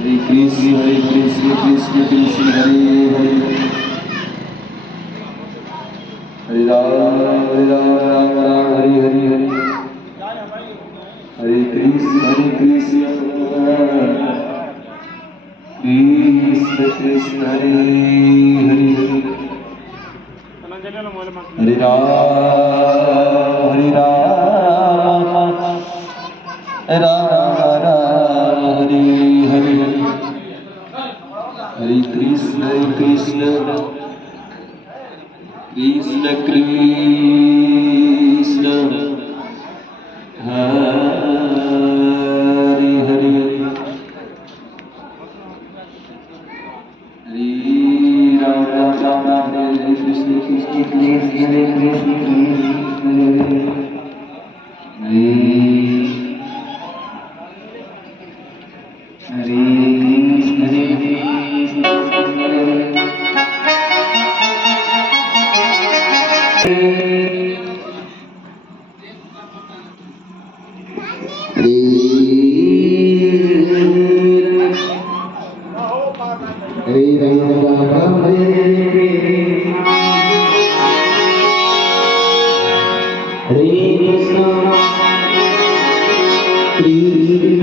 Hare Krishna, Krishna Krishna, Hare Hare, Hare Ram, Ram Ram, Hare Hare, Hare Krishna, Krishna Krishna, Hare Hare, Hare Ram, Ram Ram, Hare Hare, Hare Krishna, Krishna Krishna Krishna, Hare Hare, Hare Ram, Ram Ram, Hare Krishna, Krishna Krishna, Hare Krishna, Hare Hare Krishna, Hare Krishna, Krishna